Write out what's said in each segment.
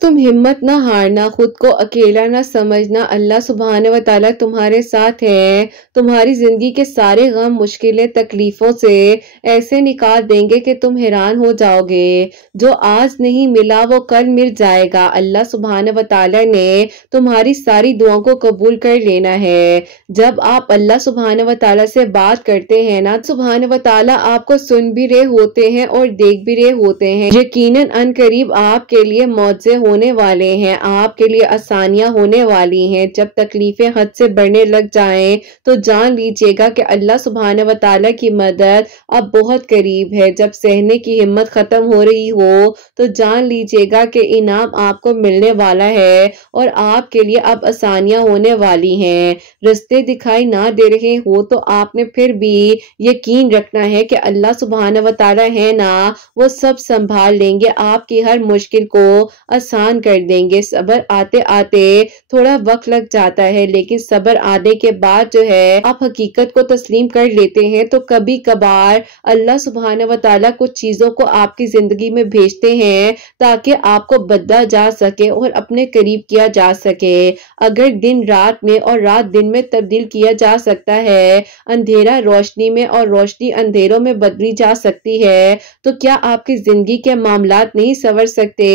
तुम हिम्मत ना हारना, खुद को अकेला ना समझना। अल्लाह सुब्हान व तआला तुम्हारे साथ है। तुम्हारी जिंदगी के सारे गम, मुश्किलें, तकलीफों से ऐसे निकाल देंगे कि तुम हैरान हो जाओगे। जो आज नहीं मिला वो कल मिल जाएगा। अल्लाह सुब्हान व तआला ने तुम्हारी सारी दुआओं को कबूल कर लेना है। जब आप अल्लाह सुब्हान व तआला से बात करते हैं ना, सुब्हान व तआला आपको सुन भी रहे होते हैं और देख भी रहे होते हैं। यकीनन अन करीब आपके लिए मौजे होने वाले हैं, आपके लिए आसानियां होने वाली हैं। जब तकलीफें हद से बढ़ने लग जाएं तो जान लीजिएगा कि अल्लाह सुब्हान व तआला की मदद अब बहुत करीब है। जब सहने की हिम्मत खत्म हो रही हो तो जान लीजिएगा कि इनाम आपको मिलने वाला है और आपके लिए अब आसानियां होने वाली हैं। रास्ते दिखाई ना दे रहे हो तो आपने फिर भी यकीन रखना है कि अल्लाह सुब्हान व तआला है ना, वो सब संभाल लेंगे, आपकी हर मुश्किल को आसान कर देंगे। सब्र आते आते थोड़ा वक्त लग जाता है, लेकिन सब्र आने के बाद जो है आप हकीकत को तस्लीम कर लेते हैं। तो कभी कभार अल्लाह सुब्हान व तआला कुछ चीजों को आपकी जिंदगी में भेजते हैं ताकि आपको बदला जा सके और अपने करीब किया जा सके। अगर दिन रात में और रात दिन में तब्दील किया जा सकता है, अंधेरा रोशनी में और रोशनी अंधेरों में बदली जा सकती है, तो क्या आपकी जिंदगी के मामलात नहीं संवर सकते?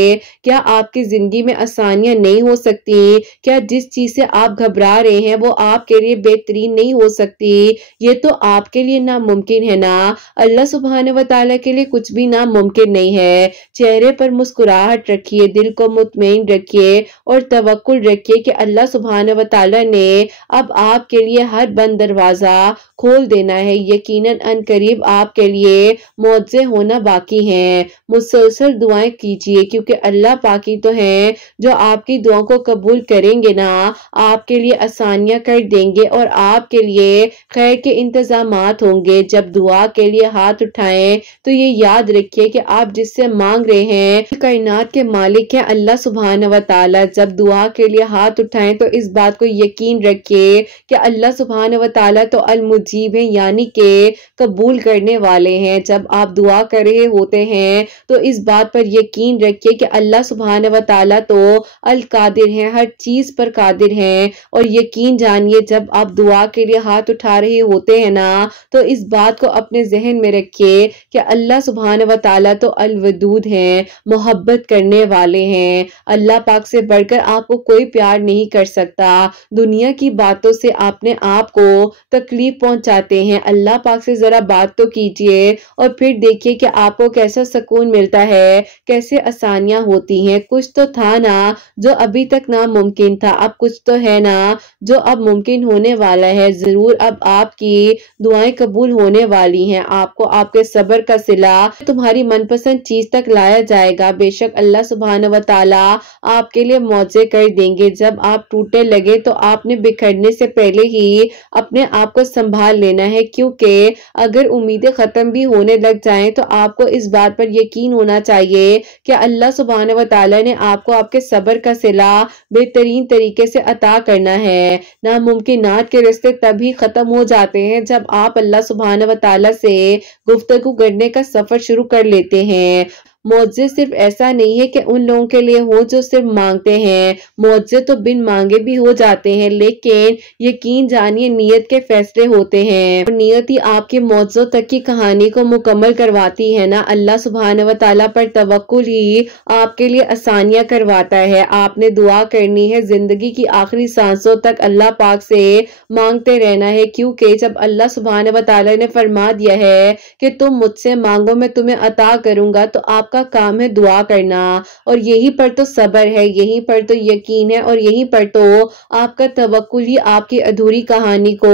क्या आपकी जिंदगी में आसानियां नहीं हो सकती? क्या जिस चीज से आप घबरा रहे हैं वो आपके लिए बेहतरीन नहीं हो सकती? ये तो आपके लिए नामुमकिन है ना। अल्लाह सुब्हान व तआला के लिए कुछ भी नामुमकिन नहीं है। चेहरे पर मुस्कुराहट रखिए, दिल को मुतमईन रखिए और तवक्कुल रखिए कि अल्लाह सुब्हान व तआला ने अब आपके लिए हर बंद दरवाजा खोल देना है। यकीनन अन करीब आपके लिए मौजे होना बाकी हैं। मुसलसल दुआएं कीजिए क्योंकि अल्लाह पाकी तो है जो आपकी दुआओं को कबूल करेंगे ना, आपके लिए आसानियां कर देंगे और आपके लिए खैर के इंतजामात होंगे। जब दुआ के लिए हाथ उठाएं तो ये याद रखिए कि आप जिससे मांग रहे हैं कायनात के मालिक हैं अल्लाह सुब्हान व तआला। जब दुआ के लिए हाथ उठाएं तो इस बात को यकीन रखिए कि अल्लाह सुब्हान व तआला तो अल मुजीब है, यानी के कबूल करने वाले हैं। जब आप दुआ कर रहे होते हैं तो इस बात पर यकीन रखिए कि अल्लाह सुब्हान व तआला तो अल कादिर हैं, हर चीज पर कादिर हैं। और यकीन जानिए जब आप दुआ के लिए हाथ उठा रहे होते हैं ना, तो इस बात को अपने जहन में रखिए कि अल्लाह सुब्हान व तआला तो अल वदूद हैं, मोहब्बत करने वाले हैं। अल्लाह पाक से बढ़कर आपको कोई प्यार नहीं कर सकता। दुनिया की बातों से अपने आप को तकलीफ पहुंचाते हैं। अल्लाह पाक से जरा बात तो कीजिए और फिर देखिए कि आपको कैसा सुकून मिलता है, कैसे आसानियां होती हैं। कुछ तो था ना जो अभी तक नामुमकिन था, अब कुछ तो है ना जो अब मुमकिन होने वाला है। जरूर अब आपकी दुआएं कबूल होने वाली हैं। आपको आपके सब्र का सिला तुम्हारी मनपसंद चीज तक लाया जाएगा। बेशक अल्लाह सुब्हान व तआला आपके लिए मौजे कर देंगे। जब आप टूटने लगे तो आपने बिखरने से पहले ही अपने आप को संभाल लेना है, क्योंकि अगर उम्मीदें खत्म भी होने लग जाएं तो आपको इस बात पर यकीन होना चाहिए कि अल्लाह सुब्हान व तआला ने आपको आपके सब्र का सिला बेहतरीन तरीके से अता करना है। नामुमकिनात के रिश्ते तभी खत्म हो जाते हैं जब आप अल्लाह सुब्हान व तआला से गुफ्तगू करने का सफर शुरू कर लेते हैं। मौजे सिर्फ ऐसा नहीं है कि उन लोगों के लिए हो जो सिर्फ मांगते हैं। मौजे तो बिन मांगे भी हो जाते हैं, लेकिन यकीन जानिए नीयत के फैसले होते हैं और नीयत ही आपके मौजों तक की कहानी को मुकम्मल करवाती है ना। अल्लाह सुब्हान व तआला पर तवक्कुल ही आपके लिए आसानियां करवाता है। आपने दुआ करनी है, जिंदगी की आखिरी सांसों तक अल्लाह पाक से मांगते रहना है, क्योंकि जब अल्लाह सुब्हान व तआला ने फरमा दिया है कि तुम मुझसे मांगो मैं तुम्हें अता करूंगा, तो आप का काम है दुआ करना। और यहीं पर तो सब्र है, यहीं पर तो यकीन है और यहीं पर तो आपका तवक्कुल ही आपकी अधूरी कहानी को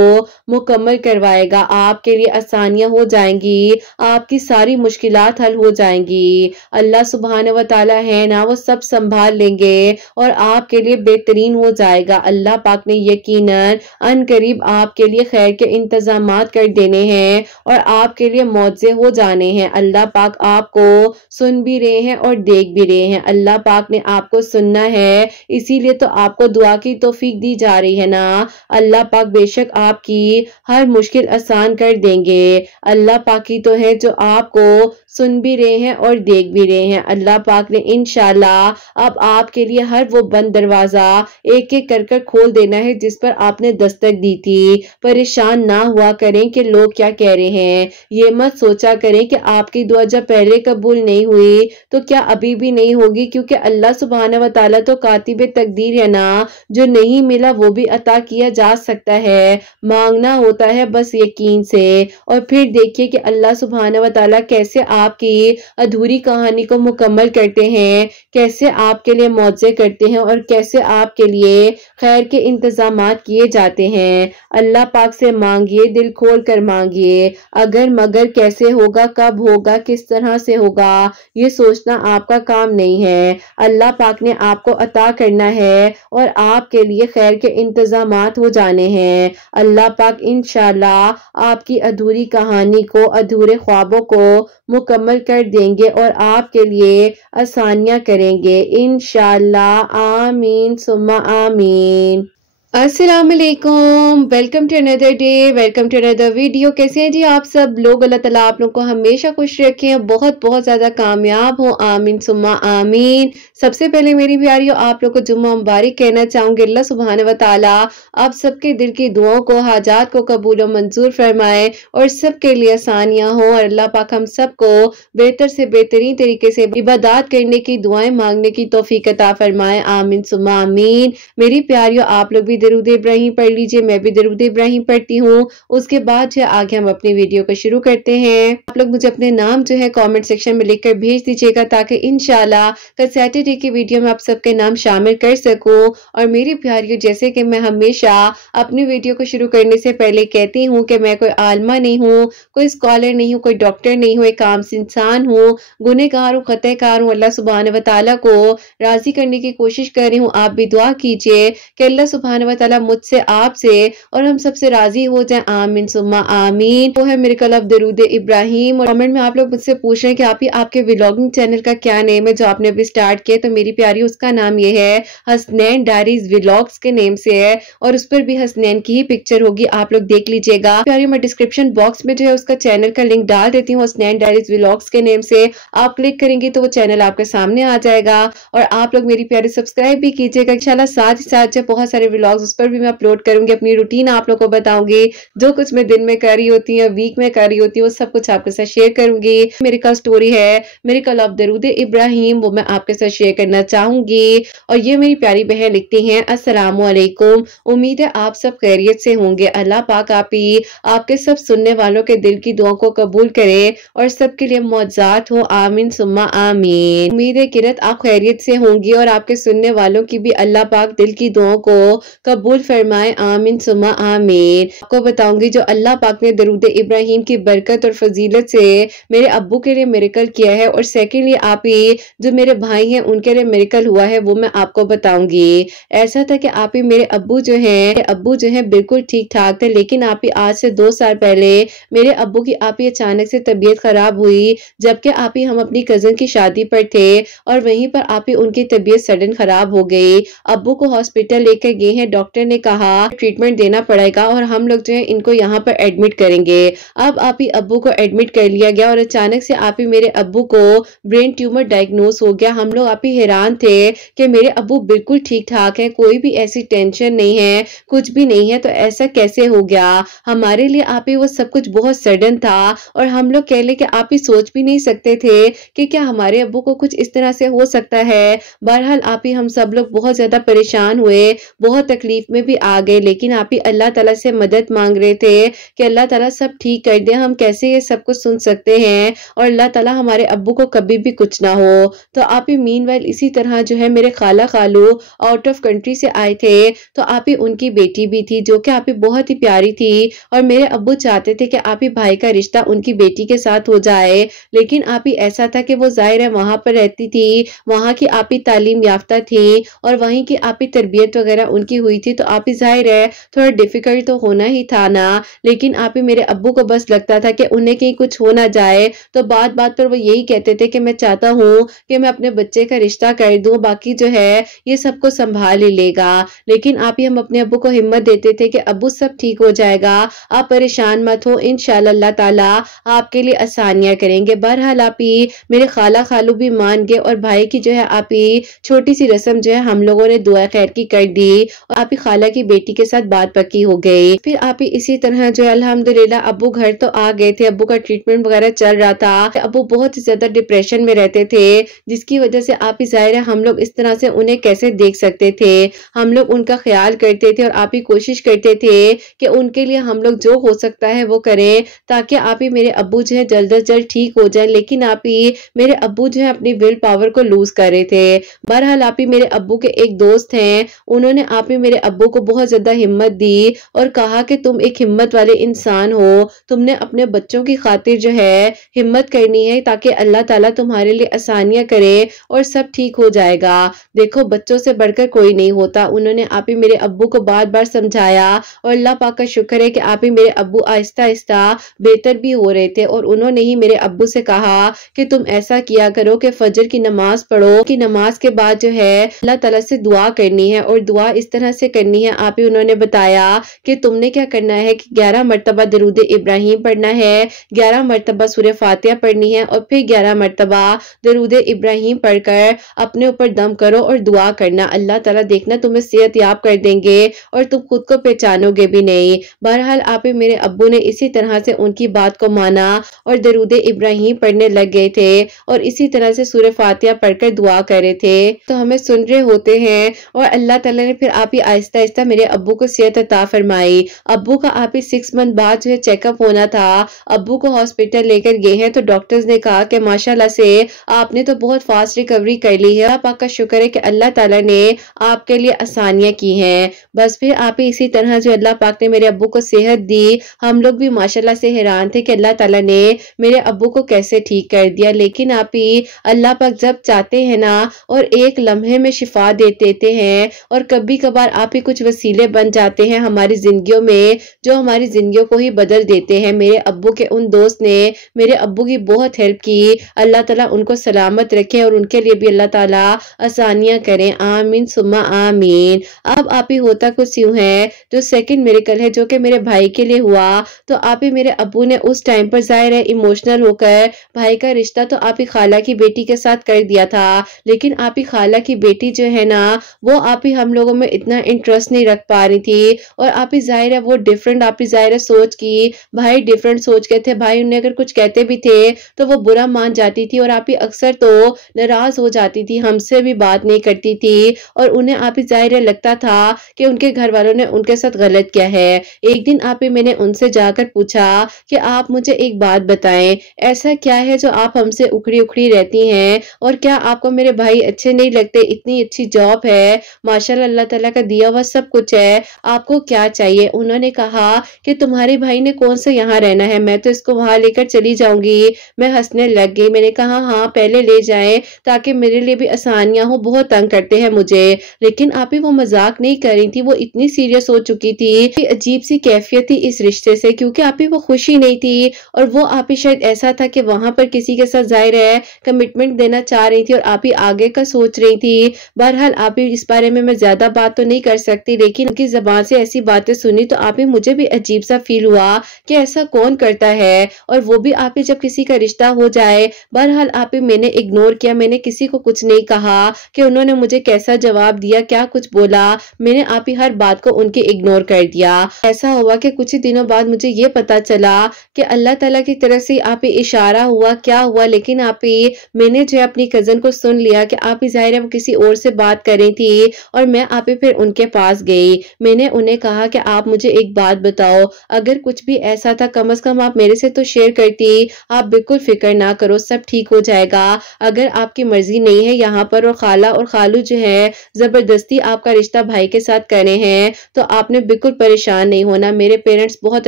मुकम्मल करवाएगा। आपके लिए आसानियां हो जाएंगी, आपकी सारी मुश्किलात हल हो जाएंगी। अल्लाह सुब्हान व तआला है ना, वो सब संभाल लेंगे और आपके लिए बेहतरीन हो जाएगा। अल्लाह पाक ने यकीनन अन करीब आपके लिए खैर के इंतजामात कर देने हैं और आपके लिए मौजे हो जाने हैं। अल्लाह पाक आपको सुन भी रहे हैं और देख भी रहे हैं। अल्लाह पाक ने आपको सुनना है, इसीलिए तो आपको दुआ की तौफीक दी जा रही है ना। अल्लाह पाक बेशक आपकी हर मुश्किल आसान कर देंगे। अल्लाह पाक ही तो है जो आपको सुन भी रहे हैं और देख भी रहे हैं। अल्लाह पाक ने इंशाल्लाह अब आपके लिए हर वो बंद दरवाजा एक एक कर कर खोल देना है जिस पर आपने दस्तक दी थी। परेशान ना हुआ करें कि लोग क्या कह रहे हैं। ये मत सोचा करें कि आपकी दुआ जब पहले कबूल नहीं हुई तो क्या अभी भी नहीं होगी, क्योंकि अल्लाह सुब्हानहू व तआला तो कातिब तकदीर है ना। जो नहीं मिला वो भी अता किया जा सकता है, मांगना होता है बस यकीन से। और फिर देखिए कि अल्लाह सुब्हानहू व तआला कैसे आपकी अधूरी कहानी को मुकम्मल करते हैं, कैसे आपके लिए मौजे करते हैं और कैसे आपके लिए खैर के इंतजामात किए जाते हैं। अल्लाह पाक से मांगिए, दिल खोल कर मांगिए। अगर मगर कैसे होगा, कब होगा, किस तरह से होगा, ये सोचना आपका काम नहीं है। अल्लाह पाक ने आपको अता करना है और आपके लिए खैर के इंतजामात हो जाने हैं। अल्लाह पाक इंशाल्लाह आपकी अधूरी कहानी को, अधूरे ख्वाबों को मुकम्मल कर देंगे और आपके लिए आसानियां करेंगे इंशाल्लाह। आमीन सुम्मा आमीन। अस्सलाम वालेकुम, welcome to another day, welcome to another video. कैसे हैं जी आप सब लोग? अल्लाह ताला आप लोग को हमेशा खुश रखें, बहुत बहुत ज़्यादा कामयाब हो। आमीन सुम्मा आमीन। सबसे पहले मेरी प्यारियों आप लोग को जुम्मा मुबारक कहना चाहूँगी। अल्लाह सुब्हानहू व तआला आप सबके दिल की दुआओं को, हाजात को कबूल और मंजूर फरमाए और सबके लिए आसानियाँ हो और अल्लाह पाक हम सबको बेहतर से बेहतरीन तरीके से इबादत करने की, दुआएं मांगने की तौफीक अता फरमाए। आमीन सुम्मा आमीन। मेरी प्यारियों आप लोग भी दरूद इब्राहिम पढ़ लीजिए, मैं भी दरूद इब्राहिम पढ़ती हूँ। उसके बाद जो आगे हम अपनी वीडियो को शुरू करते हैं। आप लोग मुझे अपने नाम जो है कमेंट सेक्शन में लिखकर भेज दीजिएगा ताकि इंशाल्लाह कल सैटरडे की वीडियो में आप सबके नाम शामिल कर सकूं। और मेरी प्यारियों जैसे कि मैं हमेशा अपनी वीडियो को शुरू करने से पहले कहती हूँ कि मैं कोई आलमा नहीं हूँ, कोई स्कॉलर नहीं हूँ, कोई डॉक्टर नहीं हूँ, एक आम इंसान हूँ, गुनहगार हूँ, खतःकार हूँ। अल्लाह सुब्हानहू व तआला को राजी करने की कोशिश कर रही हूँ। आप भी दुआ कीजिए कि अल्लाह सुब्हानहू व तआला मुझसे, आपसे और हम सबसे राजी हो जाए। आमीन सुम्मा आमीन। वो है मेरे कलब दरूद इब्राहिम। और कमेंट में आप लोग मुझसे पूछ रहे हैं कि आप ही आपके व्लॉगिंग चैनल का क्या नेम है जो आपने अभी स्टार्ट किया। तो मेरी प्यारी उसका नाम ये है हसनैन डायरीज व्लॉग्स के नेम से है और उस पर भी हसनैन की ही पिक्चर होगी, आप लोग देख लीजिएगा। प्यारी मैं डिस्क्रिप्शन बॉक्स में जो है उसका चैनल का लिंक डाल देती हूँ हसनैन डायरीज व्लॉग्स के नेम से। आप क्लिक करेंगे तो वो चैनल आपके सामने आ जाएगा और आप लोग मेरी प्यारी सब्सक्राइब भी कीजिएगा इंशाल्लाह। साथ ही साथ जो बहुत सारे व्लॉग्स उस पर भी मैं अपलोड करूंगी, अपनी रूटीन आप लोगों को बताऊंगी, जो कुछ मैं दिन में कर रही होती हूँ, वीक में कर रही होती हूँ, सब कुछ आपके साथ शेयर करूंगी। मेरे का स्टोरी है मेरे कल ऑफ दरूद इब्राहिम, वो मैं आपके साथ शेयर करना चाहूंगी। और ये मेरी प्यारी बहन लिखती हैं अस्सलामु अलैकुम, उम्मीद है आप सब खैरियत से होंगे। अल्लाह पाक आप ही आपके सब सुनने वालों के दिल की दुआओं को कबूल करे और सबके लिए मौजात हो। आमीन सुम्मा आमीन। उम्मीद है किरत आप खैरियत से होंगी और आपके सुनने वालों की भी अल्लाह पाक दिल की दुआओं को कबूल फरमाए। आमीन सुम्मा आमीन। आपको बताऊंगी जो अल्लाह पाक ने दरूद इब्राहिम की बरकत और फजीलत से मेरे अब्बू के लिए मिरेकल किया है और सेकेंडली आप ही जो मेरे भाई हैं उनके लिए मिरेकल हुआ है वो मैं आपको बताऊंगी। ऐसा था कि आप ही मेरे अब्बू जो हैं बिल्कुल ठीक ठाक थे, लेकिन आप ही आज से 2 साल पहले मेरे अब्बू की आप ही अचानक से तबीयत खराब हुई, जबकि आप ही हम अपनी कजन की शादी पर थे और वहीं पर आप ही उनकी तबीयत सडन खराब हो गई। अब्बू को हॉस्पिटल लेकर गए हैं, डॉक्टर ने कहा ट्रीटमेंट देना पड़ेगा और हम लोग जो है इनको यहाँ पर एडमिट करेंगे। अब आप ही अब्बू को एडमिट कर लिया गया और अचानक से आप ही मेरे अब्बू को ब्रेन ट्यूमर डायग्नोज हो गया। हम लोग आप ही हैरान थे कि मेरे अब्बू बिल्कुल ठीक ठाक है, कोई भी ऐसी टेंशन नहीं है, कुछ भी नहीं है, तो ऐसा कैसे हो गया। हमारे लिए आप ही वो सब कुछ बहुत सडन था और हम लोग कह ले कि आप ही सोच भी नहीं सकते थे कि क्या हमारे अब्बू को कुछ इस तरह से हो सकता है। बहरहाल आप ही हम सब लोग बहुत ज्यादा परेशान हुए, बहुत तकलीफ में भी आ गए, लेकिन आप ही अल्लाह ताला से मदद मांग रहे थे कि अल्लाह ताला सब ठीक कर दे। हम कैसे ये सब कुछ सुन सकते हैं और अल्लाह ताला हमारे अब्बू को कभी भी कुछ ना हो। तो आप ही मीनवाइल इसी तरह जो है मेरे खाला खालू आउट ऑफ कंट्री से आए थे, तो आप ही उनकी बेटी भी थी जो कि आप ही बहुत ही प्यारी थी और मेरे अब्बू चाहते थे कि आप ही भाई का रिश्ता उनकी बेटी के साथ हो जाए, लेकिन आप ही ऐसा था कि वो जाहिर है वहां पर रहती थी, वहां की आप ही तालीम याफ्ता थी और वहीं की आप ही तरबियत वगैरह उनकी हुई थी, तो आप ही जाहिर है थोड़ा डिफिकल्ट तो होना ही था ना। लेकिन आप ही मेरे अब्बू को बस लगता था कि उन्हें कहीं कुछ हो ना जाए, तो बात बात पर वो यही कहते थे कि मैं चाहता हूँ कि मैं अपने बच्चे का रिश्ता कर दूं, बाकी जो है ये सबको संभाल ही लेगा। लेकिन आप ही हम अपने अब्बू को हिम्मत देते थे कि अब्बू सब ठीक हो जाएगा, आप परेशान मत हो, इंशाल्लाह अल्लाह ताला आपके लिए आसानियां करेंगे। बहरहाल आप ही मेरे खाला खालू भी मान गए और भाई की जो है आप ही छोटी सी रस्म जो है हम लोगों ने दुआ खैर की कर दी और आप ही खाला की बेटी के साथ बात पक्की हो गई। फिर आप ही इसी तरह जो है अल्हम्दुलिल्लाह अब्बू घर तो आ गए थे, अब्बू का ट्रीटमेंट वगैरह चल रहा था। अब्बू बहुत ही ज्यादा डिप्रेशन में रहते थे, जिसकी वजह से आप ही जाहिर है हम लोग इस तरह से उन्हें कैसे देख सकते थे। हम लोग उनका ख्याल करते थे और आप ही कोशिश करते थे कि उनके लिए हम लोग जो हो सकता है वो करें, ताकि आप ही मेरे अब्बू जो है जल्द अज जल्द ठीक हो जाए। लेकिन आप ही मेरे अब्बू जो है अपनी विल पावर को लूज कर रहे थे। बहरहाल आप ही मेरे अब्बू के एक दोस्त हैं, उन्होंने आप ही मेरे अब्बू को बहुत ज्यादा हिम्मत दी और कहा कि तुम एक हिम्मत वाले इंसान हो, तुमने अपने बच्चों की खातिर जो है हिम्मत करनी है ताकि अल्लाह ताला तुम्हारे लिए आसानियां करे और सब ठीक हो जाएगा। देखो बच्चों से बढ़कर कोई नहीं होता। उन्होंने आप ही मेरे अब्बू को बार बार समझाया और अल्लाह पाक का शुक्र है कि आप ही मेरे अब्बू आहिस्ता आहिस्ता बेहतर भी हो रहे थे। और उन्होंने ही मेरे अब्बू से कहा कि तुम ऐसा किया करो कि फजर की नमाज पढ़ो, कि नमाज के बाद जो है अल्लाह ताला से दुआ करनी है और दुआ इस तरह से करनी है। आप ही उन्होंने बताया कि तुमने क्या करना है कि 11 मरतबा दरूद इब्राहिम पढ़ना है, 11 मरतबा सूरह फातिहा पढ़नी है और फिर 11 मरतबा दरूद इब्राहिम पढ़कर अपने ऊपर दम करो और दुआ करना। अल्लाह ताला देखना तुम्हें सेहत याब कर देंगे और तुम खुद को पहचानोगे भी नहीं। बहरहाल आप ही मेरे अब्बू ने इसी तरह से उनकी बात को माना और दरूद इब्राहिम पढ़ने लग गए थे और इसी तरह से सूरह फातिहा पढ़कर दुआ कर रहे थे। तो हमें सुन रहे होते हैं और अल्लाह ताला ने फिर आप ही आहिस्ता आहिस्ता मेरे अब्बू को सेहत अता फरमाई। अब्बू का आप ही 6 मंथ बाद जो है चेकअप होना था, अब्बू को हॉस्पिटल लेकर गए हैं तो डॉक्टर्स ने कहा कि माशाल्लाह से आपने तो बहुत फास्ट रिकवरी कर ली है। अल्लाह पाक का शुक्र है कि अल्लाह ताला ने आपके लिए आसानियां की हैं। बस फिर आप ही इसी तरह जो अल्लाह पाक ने मेरे अब्बू को सेहत दी, हम लोग भी माशाल्लाह से हैरान थे कि अल्लाह ताला ने मेरे अब्बू को कैसे ठीक कर दिया। लेकिन आप ही अल्लाह पाक जब चाहते हैं ना और एक लम्हे में शिफा दे देते हैं और कभी कभार आप ही कुछ वसीले बन जाते हैं हमारी जिंदगियों में जो हमारी जिंदगियों को ही बदल देते हैं। मेरे अब्बू के उन दोस्त ने मेरे अब्बू की बहुत हेल्प की। अल्लाह ताला उनको सलामत रखे और उनके लिए भी अल्लाह ताला आसानियां करें, आमीन सुम्मा आमीन। अब आप ही होता कुछ यूं है, जो सेकंड मिरेकल है जो कि मेरे भाई के लिए हुआ, तो आप ही मेरे अब्बू ने उस टाइम पर जाहिर है इमोशनल होकर भाई का रिश्ता तो आप ही खाला की बेटी के साथ कर दिया था। लेकिन आप ही खाला की बेटी जो है ना वो आप ही हम लोगों में इतना इंटरेस्ट नहीं रख पा रही थी और आप ही जाहिर है वो डिफरेंट आप ही जाहिर है सोच की, भाई डिफरेंट सोच के थे। भाई उन्हें अगर कुछ कहते भी थे तो वो बुरा मान जाती थी और आप ही अक्सर तो नाराज हो जाती थी, हमसे भी बात नहीं करती थी और उन्हें आप ही जाहिर है लगता था कि उनके घर वालों ने उनके साथ गलत किया है। एक दिन आप ही मैंने उनसे जाकर पूछा कि आप मुझे एक बात बताएं, ऐसा क्या है जो आप हमसे उखड़ी उखड़ी रहती हैं और क्या आपको मेरे भाई अच्छे नहीं लगते? इतनी अच्छी जॉब है, माशाल्लाह अल्लाह ताला का दिया हुआ सब कुछ है, आपको क्या चाहिए? उन्होंने कहा कि तुम्हारे भाई ने कौन सा यहाँ रहना है, मैं तो इसको वहां लेकर चली जाऊंगी। मैं हंसने लग गई, मैंने कहा हाँ पहले ले जाएं ताकि मेरे लिए भी आसानियां हो, बहुत तंग करते हैं मुझे। लेकिन आप ही वो मजाक नहीं कर रही थी, वो इतनी सीरियस हो चुकी थी। अजीब सी कैफियत थी इस रिश्ते से, क्योंकि आप ही वो खुशी नहीं थी और वो आप ही शायद ऐसा था कि वहां पर किसी के साथ जाहिर है कमिटमेंट देना चाह रही थी और आप ही आगे का सोच रही थी। बहरहाल आप ही इस बारे में मैं ज्यादा बात तो नहीं कर सकती, लेकिन उनकी जबान से ऐसी बातें सुनी तो आप ही मुझे भी अजीब सा फील हुआ कि ऐसा कौन करता है, और वो भी आप ही जब किसी का रिश्ता हो जाए। बहरहाल आप ही मैंने इग्नोर किया, मैंने किसी को कुछ नहीं कहा कि उन्होंने मुझे कैसा जवाब दिया, क्या कुछ बोला, मैंने आप ही हर बात को उनकी इग्नोर कर दिया। ऐसा हुआ कि कुछ ही दिनों बाद मुझे ये पता चला कि अल्लाह ताला की तरफ से आप ही इशारा हुआ, क्या हुआ, लेकिन आप ही मैंने जो अपनी कजन को सुन लिया कि आप ही जाहिर है वो किसी और से बात कर रही थी और मैं आप ही फिर उनके पास गई। मैंने उन्हें कहा कि आप मुझे एक बात बताओ, अगर कुछ भी ऐसा था कम से कम आप मेरे से तो शेयर करती। आप बिल्कुल फिक्र ना करो, सब ठीक हो जाएगा। अगर आपकी मर्जी नहीं है यहाँ पर और खाला और खालू जो है जबरदस्ती आपका रिश्ता भाई के साथ करे हैं तो आपने बिल्कुल परेशान नहीं होना। मेरे पेरेंट्स बहुत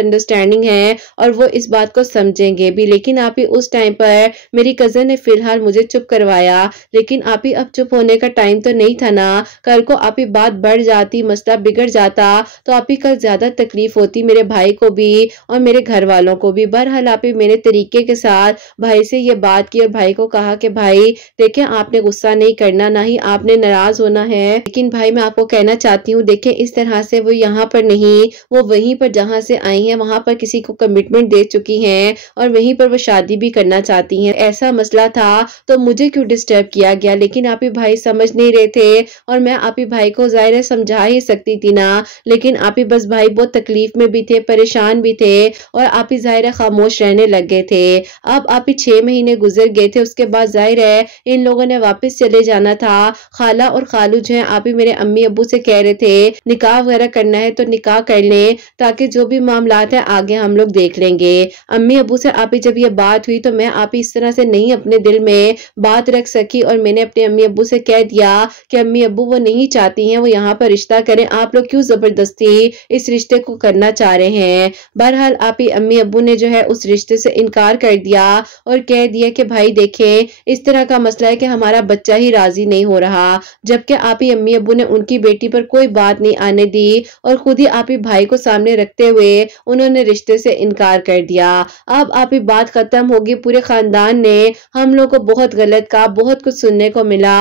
अंडरस्टैंडिंग हैं और वो इस बात को समझेंगे भी। लेकिन आप ही उस टाइम पर मेरी कजन ने फिलहाल मुझे चुप करवाया, लेकिन आप ही अब चुप होने का टाइम तो नहीं था ना। कल को आप ही बात बढ़ जाती, मसला बिगड़ जाता तो आप ही कल ज्यादा तकलीफ होती मेरे भाई को भी और मेरे घर वालों को भी। बहरहाल आप ही मेरे तरीके के साथ भाई से ये बात की और भाई को कहा कि भाई देखें आपने गुस्सा नहीं करना, ना ही आपने नाराज होना है। लेकिन भाई मैं आपको कहना चाहती हूँ, देखिए इस तरह से वो यहाँ पर नहीं, वो वहीं पर जहाँ से आई हैं वहां पर किसी को कमिटमेंट दे चुकी हैं और वहीं पर वो शादी भी करना चाहती हैं। ऐसा मसला था तो मुझे क्यों डिस्टर्ब किया गया, लेकिन आप ही भाई समझ नहीं रहे थे और मैं आप ही भाई को ज़ाहिर है समझा ही सकती थी ना, लेकिन आप ही बस भाई बहुत तकलीफ में भी थे, परेशान भी थे और आप ही ज़ाहिर है खामोश रहने लग गए थे। अब आप ही 6 महीने गुजर गए थे, उसके बाद ज़ाहिर है इन लोगों ने वापस चले जाना था। खाला और खालू जो है आप ही मेरे अम्मी अब्बू से कह रहे थे निकाह वगैरह करना है तो निकाह कर लें, ताकि जो भी मामलात है आगे हम लोग देख लेंगे। अम्मी अब्बू से आप ही जब ये बात हुई तो मैं आप ही इस तरह से नहीं अपने दिल में बात रख सकी और मैंने अपने अम्मी अब्बू से कह दिया कि अम्मी अब्बू वो नहीं चाहती हैं वो यहाँ पर रिश्ता करें, आप लोग क्यों जबरदस्ती इस रिश्ते को करना चाह रहे हैं। बहरहाल आप ही अम्मी अब्बू ने जो है उस रिश्ते से इनकार कर दिया और कह दिया कि भाई देखें इस तरह का मसला है कि हमारा बच्चा ही राजी नहीं हो रहा, जबकि आप ही अम्मी अब्बू ने उनकी बेटी पर कोई बात नहीं आने दी और खुद ही आप ही भाई को सामने रखते हुए उन्होंने रिश्ते से इनकार कर दिया। अब आप ही बात खत्म होगी, पूरे खानदान ने हम लोग को बहुत गलत कहा, बहुत कुछ सुनने को मिला,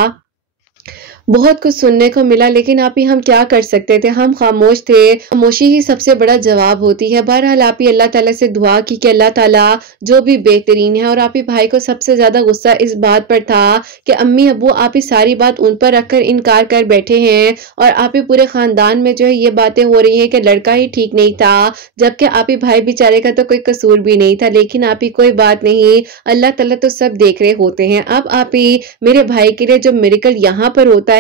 बहुत कुछ सुनने को मिला, लेकिन आप ही हम क्या कर सकते थे, हम खामोश थे। खामोशी ही सबसे बड़ा जवाब होती है। बहरहाल आप ही अल्लाह ताला से दुआ की कि अल्लाह ताला जो भी बेहतरीन है, और आप ही भाई को सबसे ज्यादा गुस्सा इस बात पर था कि अम्मी अब्बू आप ही सारी बात उन पर रखकर इनकार कर बैठे हैं और आप ही पूरे खानदान में जो है ये बातें हो रही है कि लड़का ही ठीक नहीं था, जबकि आप ही भाई बेचारे का तो कोई कसूर भी नहीं था। लेकिन आप ही कोई बात नहीं, अल्लाह ताला तो सब देख रहे होते हैं। अब आप ही मेरे भाई के लिए जो मिरेकल यहाँ पर होता है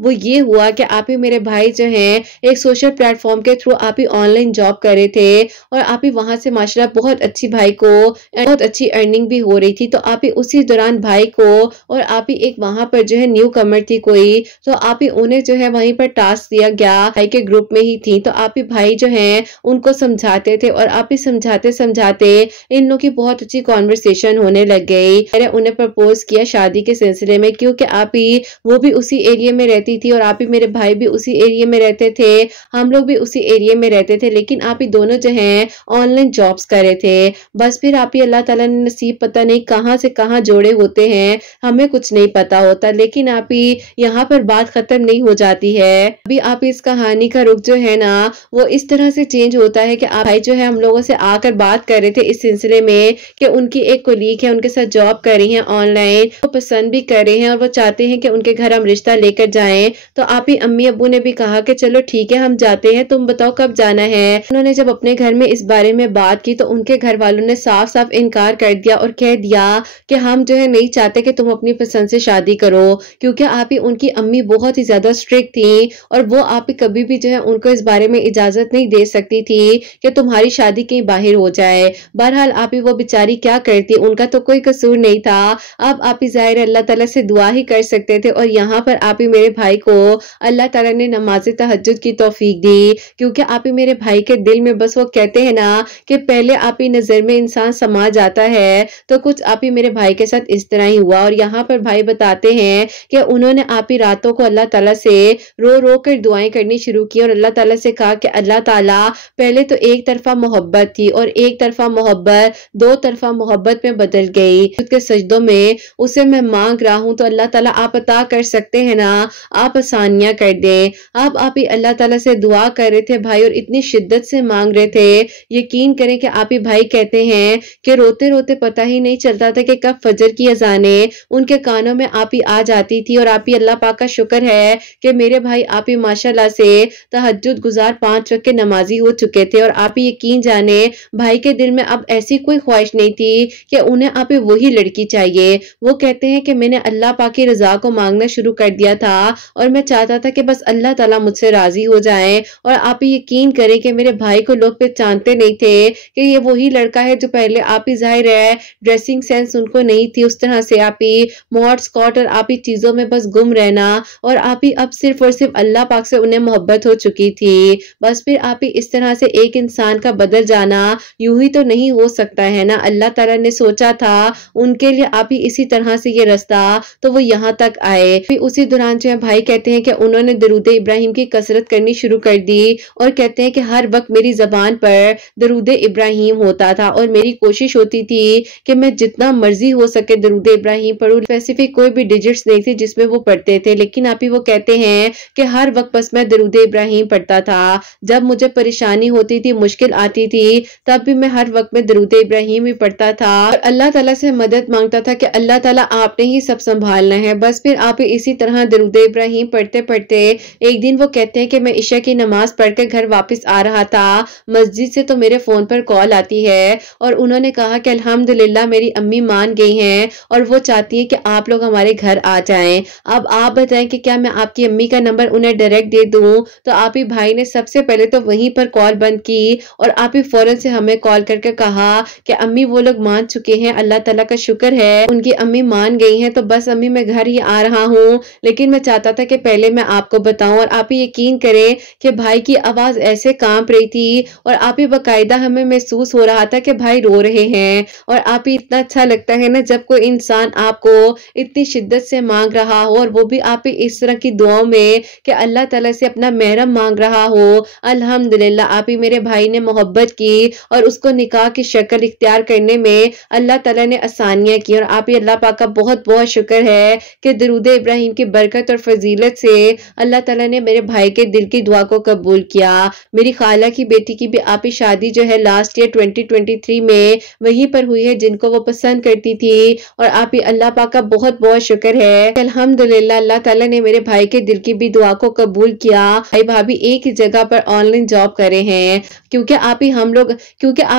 वो ये हुआ कि आप ही मेरे भाई जो हैं एक सोशल प्लेटफॉर्म के थ्रू आप ही ऑनलाइन जॉब कर रहे थे और आप ही वहां से माशाल्लाह बहुत अच्छी भाई को बहुत अच्छी अर्निंग भी हो रही थी। तो आप ही उसी दौरान भाई को, और आप ही एक वहां पर जो है न्यू कमर थी कोई, तो आप ही उन्हें जो है वहीं पर टास्क दिया गया, भाई के ग्रुप में ही थी। तो आप ही भाई जो है उनको समझाते थे और आप ही समझाते समझाते इन लोगों की बहुत अच्छी कॉन्वर्सेशन होने लग गई। मैंने उन्हें प्रपोज किया शादी के सिलसिले में, क्योंकि आप ही वो भी उसी एरिया में रहती थी और आप ही मेरे भाई भी उसी एरिया में रहते थे, हम लोग भी उसी एरिया में रहते थे, लेकिन आप ही दोनों जो हैं ऑनलाइन जॉब्स कर रहे थे। बस फिर आप ही अल्लाह ताला ने नसीब पता नहीं कहां से कहां जोड़े होते हैं, हमें कुछ नहीं पता होता। लेकिन आप ही यहाँ पर बात खत्म नहीं हो जाती है। अभी आप इस कहानी का रुख जो है ना वो इस तरह से चेंज होता है कि आप भाई जो है हम लोगों से आकर बात कर रहे थे इस सिलसिले में कि उनकी एक कोलीग है, उनके साथ जॉब कर रही है ऑनलाइन, वो पसंद भी कर रहे हैं और वो चाहते हैं कि उनके घर हम रिश्ता लेकर जाएं। तो आप ही अम्मी अब्बू ने भी कहा कि चलो ठीक है हम जाते हैं, तुम बताओ कब जाना है। उन्होंने जब अपने घर में इस बारे में बात की तो उनके घर वालों ने साफ साफ इनकार कर दिया और कह दिया कि हम जो है नहीं चाहते कि तुम अपनी पसंद से शादी करो, क्योंकि आप ही उनकी अम्मी बहुत ही ज्यादा स्ट्रिक्ट थी और वो आप ही कभी भी जो है उनको इस बारे में इजाजत नहीं दे सकती थी कि तुम्हारी शादी कहीं बाहर हो जाए। बहरहाल आप ही वो बेचारी क्या करती, उनका तो कोई कसूर नहीं था। अब आप ही जाहिर अल्लाह ताला से दुआ ही कर सकते थे और यहाँ पर आप ही मेरे भाई को अल्लाह ताला ने नमाज तहज्जुद की तौफीक दी, क्योंकि आप ही मेरे भाई के दिल में बस वो कहते हैं ना कि पहले आप ही नजर में इंसान समा जाता है, तो कुछ आप ही मेरे भाई के साथ इस तरह ही हुआ। और यहाँ पर भाई बताते हैं कि उन्होंने आप ही रातों को अल्लाह ताला से रो रो कर दुआएं करनी शुरू की और अल्लाह ताला से कहा कि अल्लाह ताला पहले तो एक तरफा मोहब्बत थी और एक तरफा मोहब्बत दो तरफा मोहब्बत में बदल गई। उसके सजदों में उसे मैं मांग रहा हूं, तो अल्लाह ताला आप अता कर सकते हैं ना, आप आसानियां कर दें। अब आप ही अल्लाह ताला से दुआ कर रहे थे भाई और इतनी शिद्दत से मांग रहे थे, यकीन करें कि आप ही भाई कहते हैं कि रोते रोते पता ही नहीं चलता था कि कब फजर की अजाने उनके कानों में आप ही आ जाती थी। और आप ही अल्लाह पाक का शुक्र है कि मेरे भाई आप ही माशाल्लाह से तहज्जुद गुजार 5 वक्त के नमाजी हो चुके थे और आप ही यकीन जाने भाई के दिल में अब ऐसी कोई ख्वाहिश नहीं थी कि उन्हें आप ही वही लड़की चाहिए। वो कहते हैं कि मैंने अल्लाह पाक की रजा को मांगना शुरू कर दिया था और मैं चाहता था कि बस अल्लाह ताला मुझसे राजी हो जाए। और आप ही यकीन करें कि मेरे भाई को लोग पहचानते नहीं थे कि ये वही लड़का है जो पहले आप ही जाहिर है ड्रेसिंग सेंस उनको नहीं थी, उस तरह से आप ही मॉड स्कॉट और आप ही चीजों में बस गुम रहना, और आप ही अब सिर्फ और सिर्फ अल्लाह पाक से उन्हें मोहब्बत हो चुकी थी। बस फिर आप ही इस तरह से एक इंसान का बदल जाना यूं ही तो नहीं हो सकता है ना। अल्लाह ताला ने सोचा था उनके लिए आप ही इसी तरह से ये रास्ता, तो वो यहाँ तक आए। फिर उसी दौरान जो है भाई कहते हैं कि उन्होंने दरूद इब्राहिम की कसरत करनी शुरू कर दी और कहते हैं कि हर वक्त मेरी जबान पर दरूद इब्राहिम होता था और मेरी कोशिश होती थी कि मैं जितना मर्जी हो सके दरूद इब्राहिम पढ़ूं। स्पेसिफिक कोई भी डिजिट्स नहीं थी जिसमें वो पढ़ते थे, लेकिन आप ही वो कहते हैं कि हर वक्त बस मैं दरूद इब्राहिम पढ़ता था। जब मुझे परेशानी होती थी, मुश्किल आती थी, तब भी मैं हर वक्त में दरूद इब्राहिम ही पढ़ता था और अल्लाह ताला से मदद मांगता था कि अल्लाह ताला आपने ही सब संभालना है। बस फिर आप इसी तरह दरूद इब्राहिम पढ़ते पढ़ते एक दिन वो कहते हैं कि मैं इशा की नमाज पढ़कर घर वापस आ रहा था, मस्जिद से तो मेरे फोन पर कॉल आती है और उन्होंने कहा कि अल्हम्दुलिल्लाह मेरी अम्मी मान गई हैं और वो चाहती हैं कि आप लोग हमारे घर आ जाएं। अब आप बताएं कि क्या मैं आपकी अम्मी का नंबर उन्हें डायरेक्ट दे दूं? तो आप ही भाई ने सबसे पहले तो वहीं पर कॉल बंद की और आप ही फौरन से हमें कॉल करके कहा कि अम्मी वो लोग मान चुके हैं, अल्लाह ताला का शुक्र है, उनकी अम्मी मान गई हैं। तो बस अम्मी मैं घर ही आ रहा हूँ, लेकिन मैं चाहता था कि पहले मैं आपको बताऊं। और आप ही यकीन करें कि भाई की आवाज ऐसे कांप रही थी और आप ही बकायदा हमें महसूस हो रहा था कि भाई रो रहे हैं। और आप ही इतना अच्छा लगता है ना जब कोई इंसान आपको इतनी शिद्दत से मांग रहा हो और वो भी आप ही इस तरह की दुआओं में कि अल्लाह ताला से अपना महरम मांग रहा हो। अल्हम्दुलिल्लाह आप ही मेरे भाई ने मोहब्बत की और उसको निकाह की शक्ल इख्तियार करने में अल्लाह ताला ने आसानियां की। और आप ही अल्लाह पाक का बहुत बहुत शुक्र है कि दरूद इब्राहिम की बरकत और फजीलत से अल्लाह ताला ने मेरे भाई के दिल की दुआ को कबूल किया। मेरी खाला की बेटी की भी आप ही शादी जो है लास्ट ईयर 2023 में वहीं पर हुई है जिनको वो पसंद करती थी। और आप ही अल्लाह पाक का बहुत बहुत शुक्र है, अल्हम्दुलिल्लाह अल्लाह ताला ने मेरे भाई के दिल की भी दुआ को कबूल किया। भाई भाभी एक ही जगह पर ऑनलाइन जॉब कर रहे हैं क्योंकि आप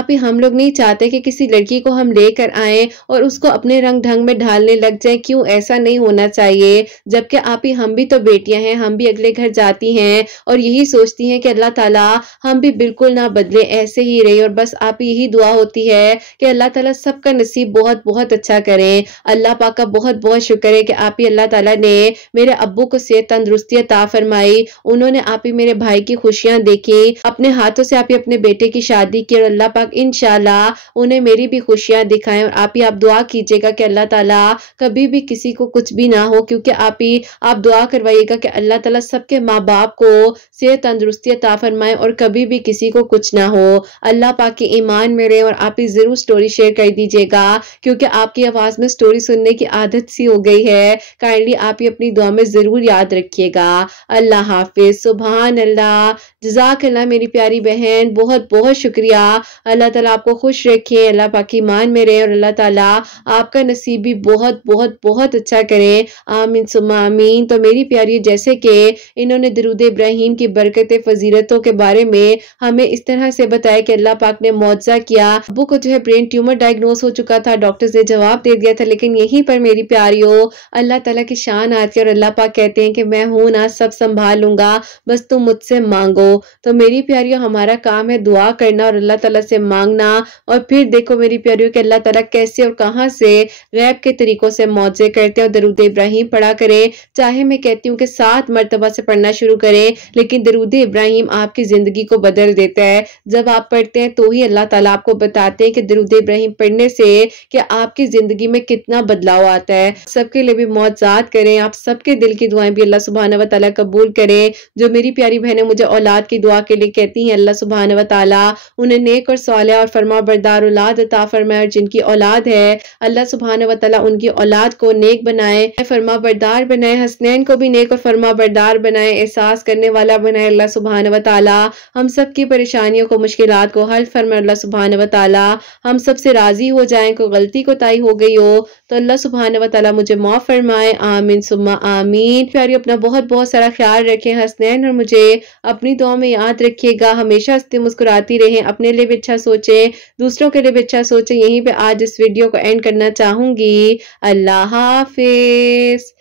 ही हम लोग नहीं चाहते कि किसी लड़की को हम लेकर आए और उसको अपने रंग ढंग में ढालने लग जाए। क्यों, ऐसा नहीं होना चाहिए। जबकि आप ही हम भी तो बेटियां हैं, हम भी अगले घर जाती हैं और यही सोचती हैं कि अल्लाह ताला हम भी बिल्कुल ना बदले, ऐसे ही रहे। और बस आप यही दुआ होती है कि अल्लाह ताला सबका नसीब बहुत बहुत अच्छा करें। अल्लाह पाक का बहुत बहुत शुक्र है कि आप ही अल्लाह ताला ने मेरे अब्बू को सेहत तंदुरुस्ती अता फरमाई। उन्होंने आप ही मेरे भाई की खुशियां देखी, अपने हाथों से आप ही अपने बेटे की शादी की और अल्लाह पाक इंशाल्लाह उन्हें मेरी भी खुशियां दिखाएं। और आप ही आप दुआ कीजिएगा कि अल्लाह ताला कभी भी किसी को कुछ भी ना हो, क्योंकि आप दुआ करवाइएगा कि अल्लाह ताला सबके माँ बाप को सेहत तंदुरुस्ती अता फरमाए और कभी भी किसी को कुछ ना हो। अल्लाह पाक के ईमान में रहे। और आप ही जरूर स्टोरी शेयर कर दीजिएगा क्योंकि आपकी आवाज में स्टोरी सुनने की आदत सी हो गई है। काइंडली आप ही अपनी दुआ में जरूर याद रखिएगा। अल्लाह हाफिज। सुभान अल्लाह, जज़ाकल्लाह मेरी प्यारी बहन, बहुत बहुत शुक्रिया। अल्लाह ताला आपको खुश रखे, अल्लाह पाक की ईमान में रहे और अल्लाह ताला आपका नसीब भी बहुत बहुत बहुत अच्छा करे। आमीन सुम्मा आमीन। तो मेरी प्यारी, जैसे कि इन्होंने दरूद इब्राहिम की बरकत फजीलतों के बारे में हमें इस तरह से बताया कि अल्लाह पाक ने मौजज़ा किया। अब्बू को जो है ब्रेन ट्यूमर डायग्नोस हो चुका था, डॉक्टर्स ने जवाब दे दिया था, लेकिन यहीं पर मेरी प्यारियों अल्लाह ताला की शान आती है और अल्लाह पाक कहते हैं कि मैं हूं ना, सब संभाल लूंगा, बस तुम मुझसे मांगो। तो मेरी प्यारियों हमारा काम है दुआ करना और अल्लाह ताला से मांगना। और फिर देखो मेरी प्यारियों कि अल्लाह ताला कैसे और कहां से गैब के तरीकों से मौजे करते हैं। और दरूद इब्राहिम पढ़ा करें, चाहे मैं कहती हूँ कि 7 मरतबा से पढ़ना शुरू करें, लेकिन दरूद इब्राहिम आपकी जिंदगी को बदल देता है। जब आप पढ़ते हैं तो ही अल्लाह ताला आपको बताते हैं कि दरूद इब्राहिम पढ़ने से कि आपकी जिंदगी में कितना बदलाव आता है। सबके लिए भी मौजज़ात करें, आप सबके दिल की दुआएं भी अल्लाह सुब्हानहू व तआला कबूल करें। जो मेरी प्यारी बहनें मुझे औलाद की दुआ के लिए कहती हैं, अल्लाह सुब्हानहू व तआला उन्हें नेक और सालिहा और फरमाबरदार औलाद अता फरमाए। और जिनकी औलाद है अल्लाह सुब्हानहू व तआला उनकी औलाद को नेक बनाए, फरमाबरदार बनाए, हसनैन को भी नेक और फरमाबरदार बनाए, एहसास करने वाला बनाए। अल्लाह सुब्हानहू व तआला हम सब की परेशानियों को, मुश्किलात को हल फरमाए। अल्लाह सुब्हानहू व तआला हम सब से राजी हो जाए। कोई गलती कोताही हो गई हो तो अल्लाह सुब्हानहू व तआला मुझे माफ फरमाए। आमीन सुम्मा आमीन। प्यारी अपना बहुत बहुत सारा ख्याल रखें। हसनैन और मुझे अपनी दुआ में याद रखिएगा। हमेशा हंसते मुस्कुराती रहें, अपने लिए भी अच्छा सोचें, दूसरों के लिए भी अच्छा सोचें। यहीं पे आज इस वीडियो को एंड करना चाहूंगी। अल्लाह हाफिज।